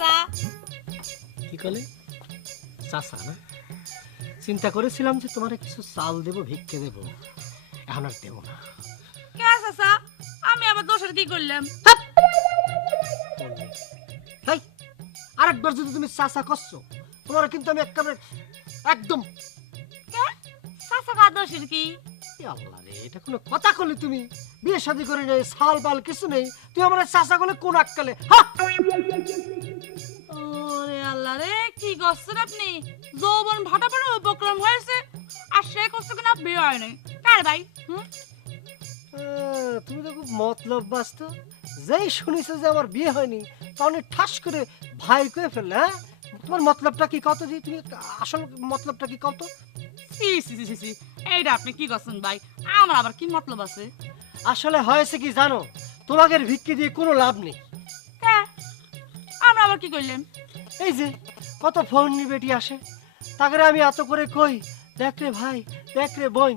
চাচা। কি কলে চাচা না? চিন্তা করেছিলাম যে তোমার কিছু চাল দেব, ভিক্ষে দেব, এখন আর দেব না। কে চাচা? আমি আবার দোষের কি করলাম? তাই আরেকবার যদি তুমি চাচা করছো, তোমার কিন্তু আমি একদম কে চাচা কা দোষের কি? আল্লাহ রে, এটা কোনো কথা কলি তুমি? বিয়ে শাদী করে নেই, সাল বাল কিছু নেই, তুই আমার চাচা করলে কোন আক্কালে? ওরে আল্লাহ রে, কি করছেন আপনি? যৌবন ভাটাপড়ে উপক্রম হয়েছে, আর সে করছে কিনা বিয়ে হয় নাই। কার ভাই? তুমি তো খুব মতলব বাস্ত। যেই শুনিছো যে আমার বিয়ে হয়নি, তখন ঠাস করে ভাই কয়ে ফেললে। হ্যাঁ, তোমার মতলবটা কি কত? দিয়ে তুমি আসল মতলবটা কি কত? সি সি সি সি, এইটা আপনি কি করছেন ভাই? আমার আবার কি মতলব আছে? আসলে হয়েছে কি জানো, তোমাকে ভিক্ষে দিয়ে কোনো লাভ নেই। কে? আমরা আবার কি করলাম? এই যে কত ফোন বেটি আসে, তাকে আমি এত করে কই, দেখ রে ভাই, দেখ রে বোন,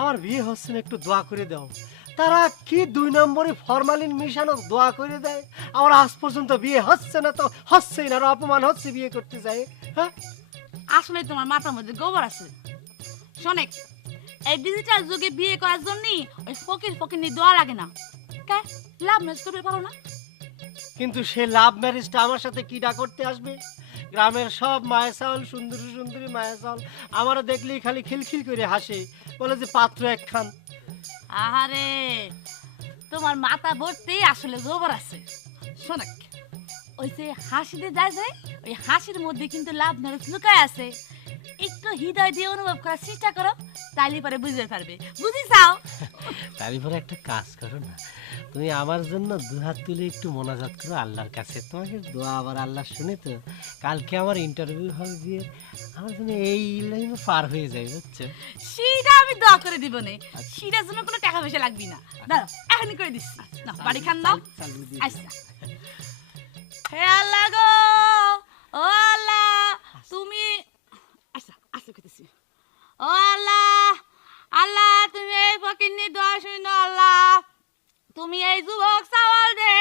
আমার বিয়ে হচ্ছে না, একটু দোয়া করে দাও। তারা কি 2 নম্বরে ফরমালিন মিশানো দোয়া করে দেয়। আমার আজ পর্যন্ত বিয়ে হচ্ছে না, তো হচ্ছেই না, আর অপমান হচ্ছে বিয়ে করতে যায়। হ্যাঁ, আসলে তোমার মাথার মধ্যে গোবর আছে। শোনেক, এই ডিজিটাল যুগে বিয়ে করার জন্য ওই ফকির নিয়ে দোয়া লাগে না। কে? লাভ ম্যারেজ করতে পারো না? কিন্তু সে লাভ ম্যারেজটা আমার সাথে কিডা করতে আসবে? গ্রামের সব মায়া চাউল, সুন্দরী সুন্দরী মায়া চাউল, আমারও দেখলেই খালি খিলখিল করে হাসে, বলে যে পাত্র একখান। আহারে, তোমার মাথা ভর্তি আসলে গোবর আছে। শোনেক, ওই যে হাসিতে যায় ওই হাসির মধ্যে কিন্তু লাভ ম্যারেজ লুকায় আছে। একটু হৃদয় দিয়ে অনুভব করার চেষ্টা করো, তাইলে পরে বুঝতে পারবে। বুঝি চাও? তারপরে একটা কাজ করো না, তুমি আমার জন্য 2 হাত তুলে একটু মোনাজাত করো আল্লাহর কাছে। তোমাকে দোয়া আবার আল্লাহ শুনে তো কালকে আমার ইন্টারভিউ হবে, দিয়ে আমার জন্য এই লাইনে পার হয়ে যায়, বুঝছো? সেটা আমি দোয়া করে দিব না, সেটার জন্য কোনো টাকা পয়সা লাগবে না। দাঁড়াও, এখনই করে দিচ্ছি। না বাড়ি খান নাও। আচ্ছা। হে আল্লাহ গো, ও আল্লাহ, তুমি আচ্ছা আচ্ছা কইতেছি। ও আল্লাহ, আল্লাহ তুমি এই ফকিন্নি দোয়া শুনো। আল্লাহ তুমি এই যুবক চাওয়াল রে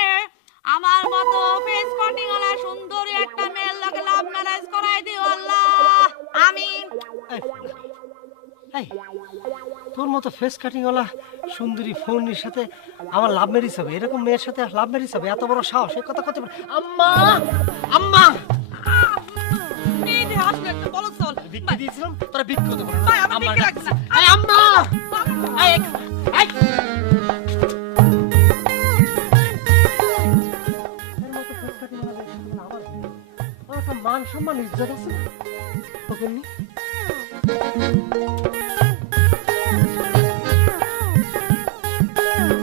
আমার মতো ফেস কাটিং ওলা সুন্দরী একটা মেয়ের লগে লাভ ম্যারেজ করাই দিও আল্লাহ, আমিন। এই, তোর মতো ফেস কাটিং ওলা সুন্দরী ফোনের সাথে আমার লাভ ম্যারেজ হবে? এরকম মেয়ের সাথে লাভ ম্যারেজ হবে? এত বড় সাহস, এই কথা কত? আম্মা, আম্মা, এই যে হাসলে একটা বলো চল ভিক্ষে দিয়েছিলাম, তোরা ভিক্ষে দেবো। ভাই, আমার ভিক্ষে লাগছে না। এই আম্মা, এই, এই, মান সম্মান ইজ্জত আছে না?